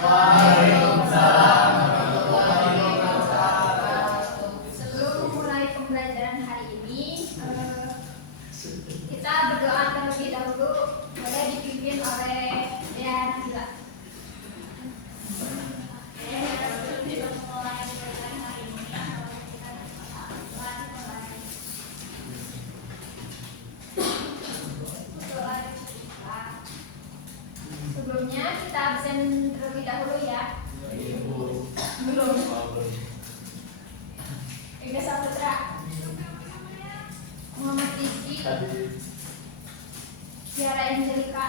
Waalaikumsalam. Sebelum memulai pembelajaran hari ini, kita berdoa terlebih dahulu. Boleh dipimpin oleh Dea Nabila. Sebelumnya kita absen terlebih dahulu ya. Belum. Ega Saputra, Muhammad Rizky, Tiara Angelika,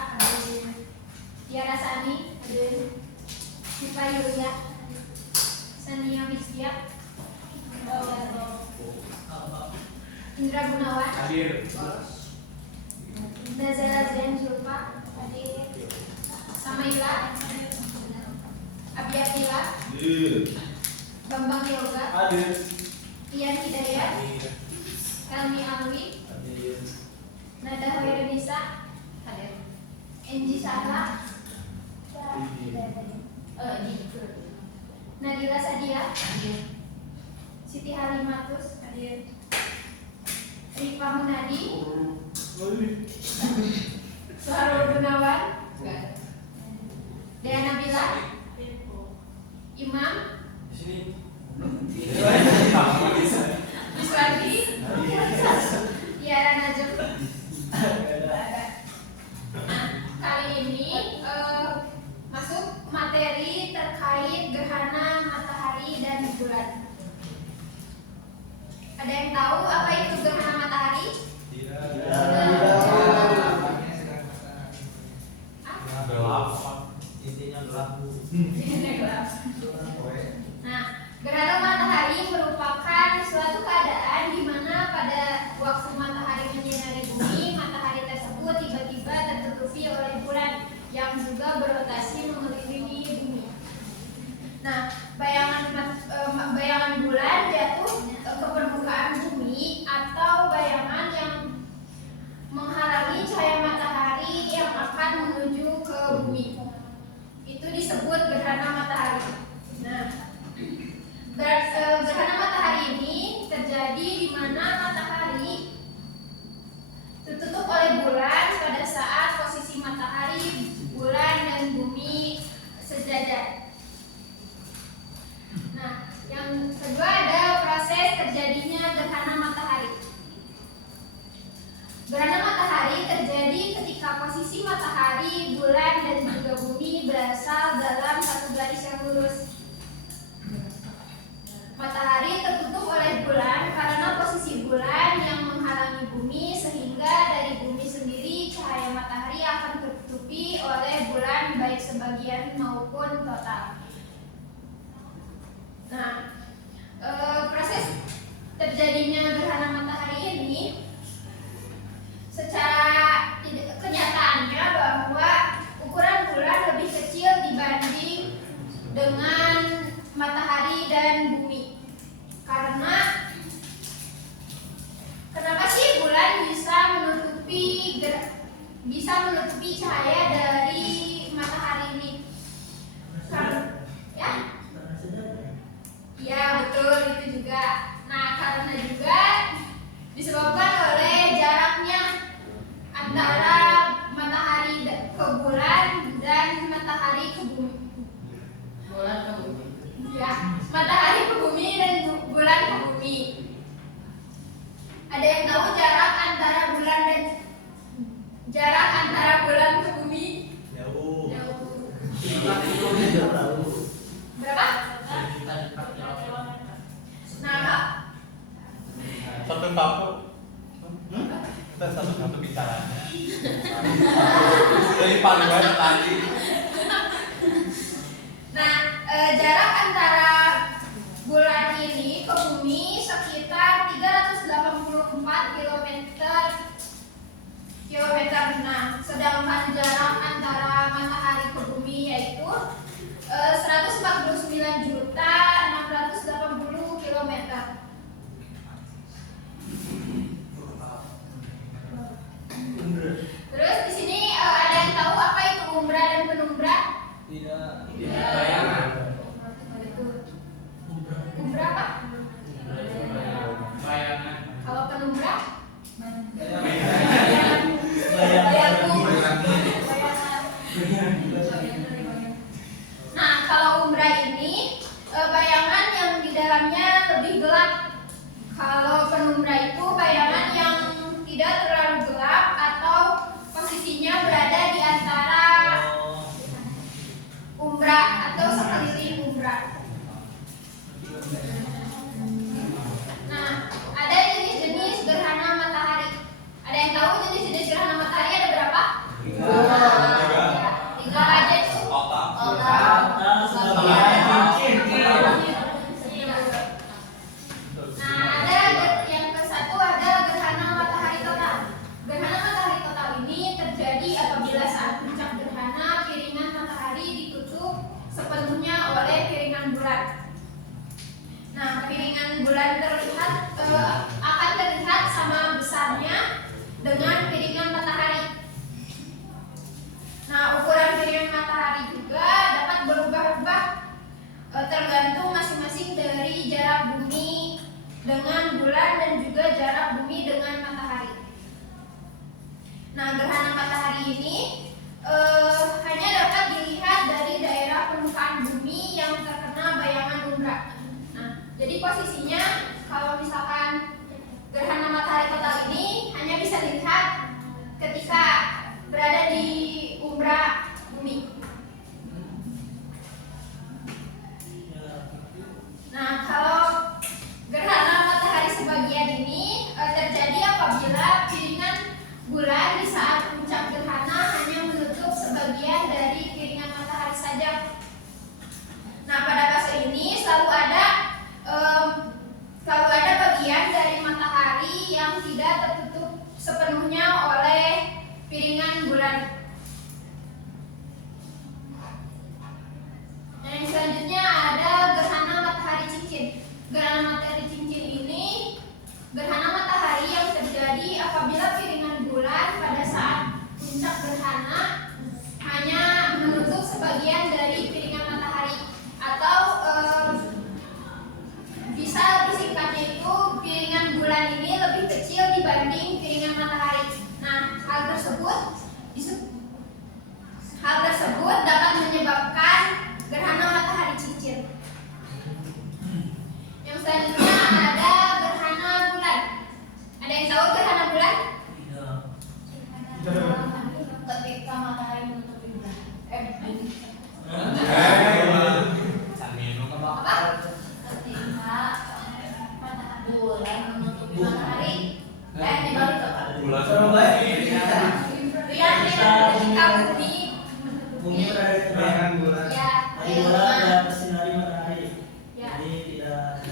Tiara Sani, Siva Yulia, Sania Wisya, Indra Gunawan, Nazara Zen Zulfa, Samaila, Abiatila, Bambang Yoga, Ian Hidayat, Helmi Alwi, Nada Hoirenisa, Enji Sahla, Nadila Sadia, Siti Halimatus, Rifa Munadi, Suharul Gunawan, Dea Nabila, Imam, Iswati, Tiara Najm. Kali ini masuk materi terkait gerhana matahari dan bulan. Ada yang tahu apa itu gerhana matahari? Nah, gerhana matahari merupakan suatu keadaan di mana pada waktu matahari menyinari bumi, matahari tersebut tiba-tiba tertutupi oleh bulan yang juga berotasi mengelilingi bumi. Nah, bayangan bulan jatuh ke permukaan bumi atau bayangan yang menghalangi cahaya matahari yang akan menuju ke bumi. Itu disebut gerhana matahari. Nah, gerhana matahari ini terjadi di mana matahari tertutup oleh bulan pada saat posisi matahari, bulan, dan bumi sejajar. Nah, yang kedua ada proses terjadinya gerhana matahari. Gerhana matahari terjadi ketika posisi matahari, bulan, dan juga bumi berasal dalam satu garis yang lurus. Matahari tertutup oleh bulan karena posisi bulan yang menghalangi bumi, sehingga dari bumi sendiri cahaya matahari akan tertutupi oleh bulan baik sebagian maupun total. Nah, proses terjadinya gerhana matahari ini secara kenyataannya bahwa ukuran bulan lebih kecil dibanding dengan matahari dan bumi. Karena kenapa sih bulan bisa menutupi cahaya dari matahari ini? Ya betul, itu juga. Nah, karena juga disebabkan oleh jaraknya antara matahari ke bulan dan matahari ke bumi. Ya, matahari ke bumi dan bulan ke bumi. Ada yang tahu jarak antara bulan ke bumi? Jauh. Berapa? Nah, satu bicaranya. Dari paling banyak tadi. Nah, jarak antara bulan ini ke bumi sekitar 384 km. Nah, sedangkan jarak antara matahari ke bumi yaitu 149.680 km. Terus di sini ada yang tahu apa itu umbra dan penumbra? Tidak. Nah, kalau umbra ini bayangan yang di dalamnya lebih gelap. Kalau penumbra itu bayangan yang tidak terlalu gelap atau posisinya berada di antara umbra atau sekeliling umbra. Nah, ada jenis-jenis gerhana matahari. Ada yang tahu jenis-jenis gerhana matahari ada berapa? Tiga aja itu. Nah, ada yang ke satu ada gerhana matahari total. Gerhana matahari total ini terjadi apabila saat puncak gerhana piringan matahari ditutup sepenuhnya oleh piringan bulan. Nah, piringan bulan akan terlihat sama besarnya dengan piringan matahari. Nah, ukuran piringan matahari juga dapat berubah-ubah tergantung masing-masing dari jarak bumi dengan bulan dan juga jarak bumi dengan matahari. Nah, gerhana matahari ini hanya dapat dilihat dari daerah permukaan bumi yang terkena bayangan umbra. Nah, jadi posisinya kalau misalkan gerhana matahari total ini hanya bisa dilihat ketika berada di umbra bumi. Nah, kalau gerhana matahari sebagian ini terjadi apabila piringan bulan di saat puncak gerhana hanya menutup sebagian dari piringan matahari saja. Nah, pada fase ini selalu ada bagian dari matahari yang tidak tertutup sepenuhnya oleh piringan bulan. Nah, yang selanjutnya ada gerhana matahari cincin. Gerhana matahari cincin ini gerhana matahari yang terjadi apabila piringan bulan pada saat puncak gerhana hanya menutup sebagian dari piringan matahari, atau bisa lebih singkatnya itu piringan bulan ini lebih kecil dibanding piringan matahari. Nah, hal tersebut dapat menyebabkan gerhana matahari cincin. Yang selanjutnya ada gerhana bulan. Ada yang tahu gerhana bulan? Ketika matahari menutupi bulan. Apa? Ketika bulan menutupi matahari. Dibalik apa? Ketika bumi berada di bayangan bulan. Ya, Bulan tidak bersinari matahari. Ya. Jadi tidak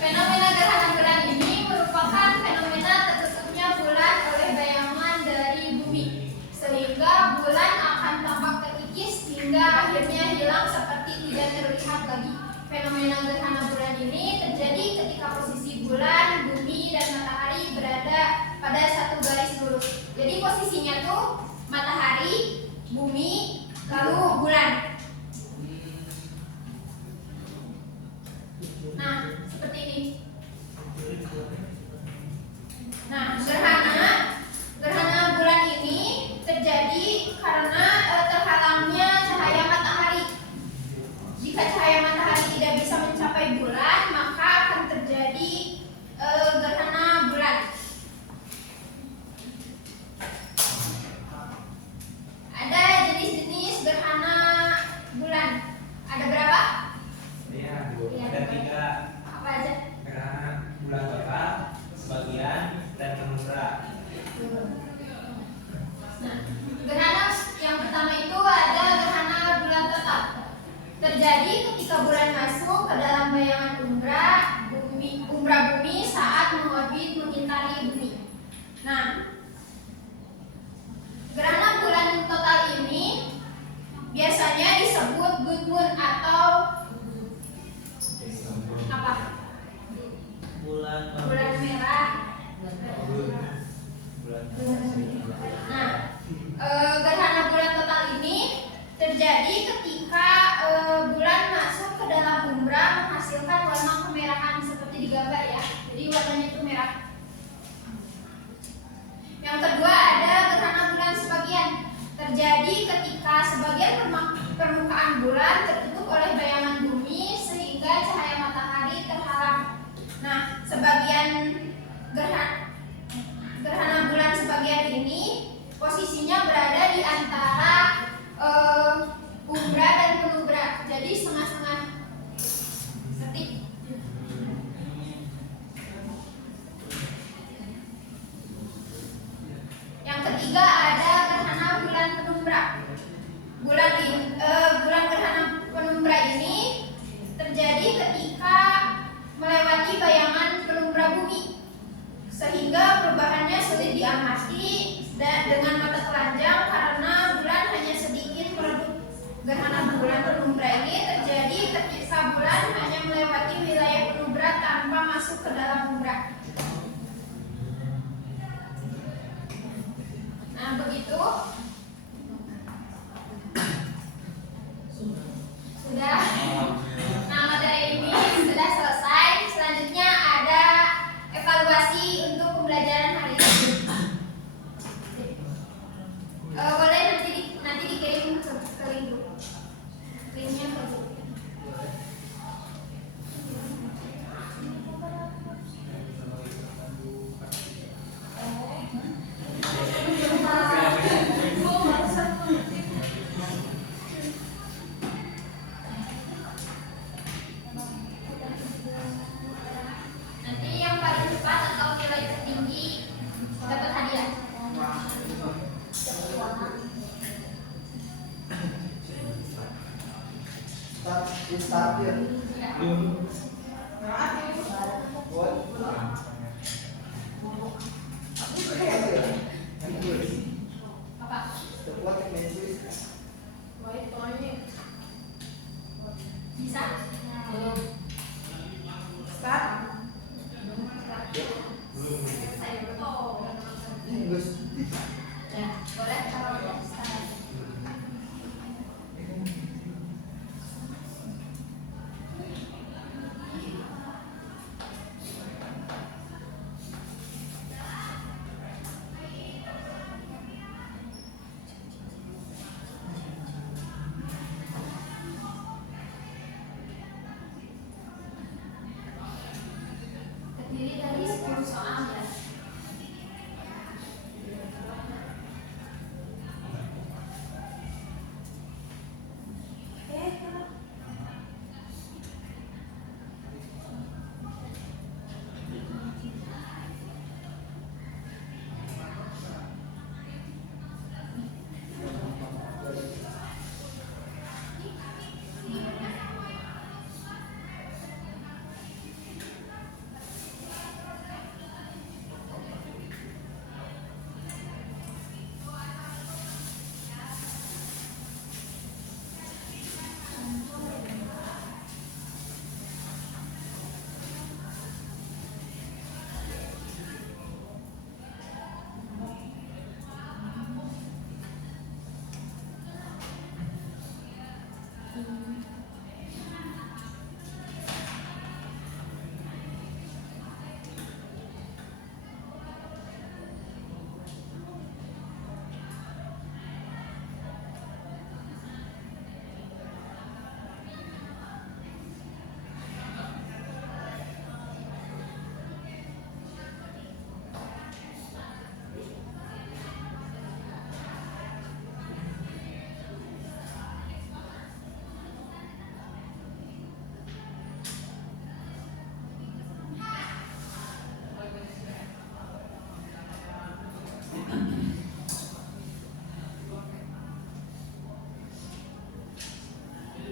Fenomena gerhana bulan ini merupakan fenomena tertutupnya bulan oleh bayangan dari bumi, sehingga bulan akan tampak terkikis hingga akhirnya hilang seperti tidak terlihat lagi. Fenomena gerhana bulan ini terjadi ketika posisi bulan, bumi, dan matahari berada pada satu garis lurus. Jadi posisinya tuh matahari, bumi, lalu bulan. Nah, seperti ini. Nah, gerhana bulan ini terjadi karena terhalangnya cahaya matahari. Jika cahaya matahari tidak bisa mencapai bulan, maka akan terjadi gerhana bulan. Ada jenis-jenis gerhana bulan. Ada berapa? ada 3 Apa aja? gerhana bulan total, sebagian, dan penumbra. Nah, gerhana yang pertama itu ada gerhana bulan total. Terjadi ketika bulan masuk ke dalam bayangan umbra bumi saat mengorbit mengitari bumi. Nah, gerhana bulan total ini biasanya disebut blood moon atau apa? Bulan Bulan merah. bulan ketiga ada gerhana bulan penumbra. Bulan gerhana penumbra ini terjadi ketika melewati bayangan penumbra bumi, sehingga perubahannya sulit diamati dengan mata telanjang karena bulan hanya sedikit meredup. Gerhana bulan penumbra ini terjadi ketika bulan hanya melewati wilayah penumbra tanpa masuk ke dalam umbra. Nah, begitu. Sudah. Nah, materi ini sudah selesai. Selanjutnya ada evaluasi untuk pembelajaran hari ini. Boleh nanti dikirim ke link grup. Linknya ke grup. Nanti yang paling cepat atau nilai tertinggi dapat hadiah. Start ya. Apa? Bisa? Belum. Start. Ya, boleh kalau udah start. Terdiri dari 10 soal ya.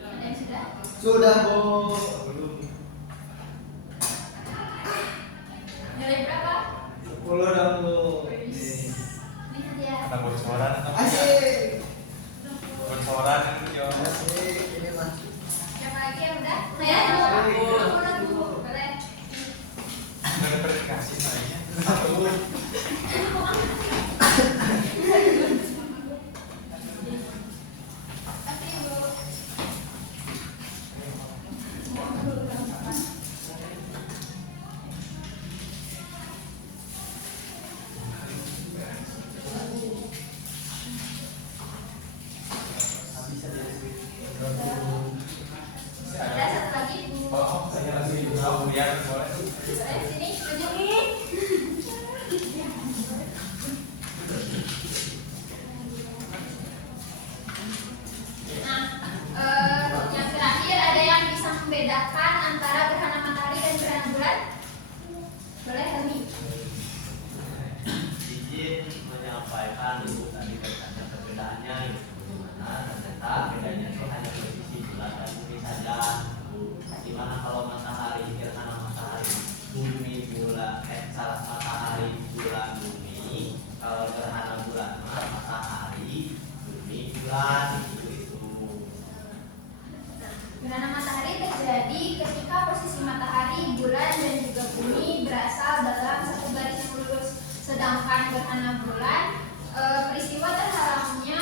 Ada yang sudah? Sudah, Bu. Nilai berapa? 10 dong, Bu. Ini hadiah. Kata bocoran atau Asik. bocoran itu ya. Asik, ini mah. Siapa lagi yang udah? Saya? Aku udah dulu. Boleh. Ada verifikasi namanya. Satu. Tapi Bu. Ada satu lagi Bu. Oh, saya lagi tahu biar boleh. Saya sini maju. Nah, yang terakhir ada yang bisa membedakan antara gerhana matahari dan gerhana bulan? Boleh Helmi? Izin menyampaikan menyampaikan dulu tadi katanya perbedaannya di mana ternyata bedanya itu hanya posisi bulan dan bumi saja. Gimana kalau matahari, gerhana matahari, bumi, bulan, salah matahari, bulan, bumi. Kalau gerhana bulan, matahari, bumi, bulan, itu. Gerhana matahari terjadi ketika posisi matahari, bulan, dan juga bumi berasal dalam satu garis lurus. Sedangkan gerhana bulan, peristiwa terhalangnya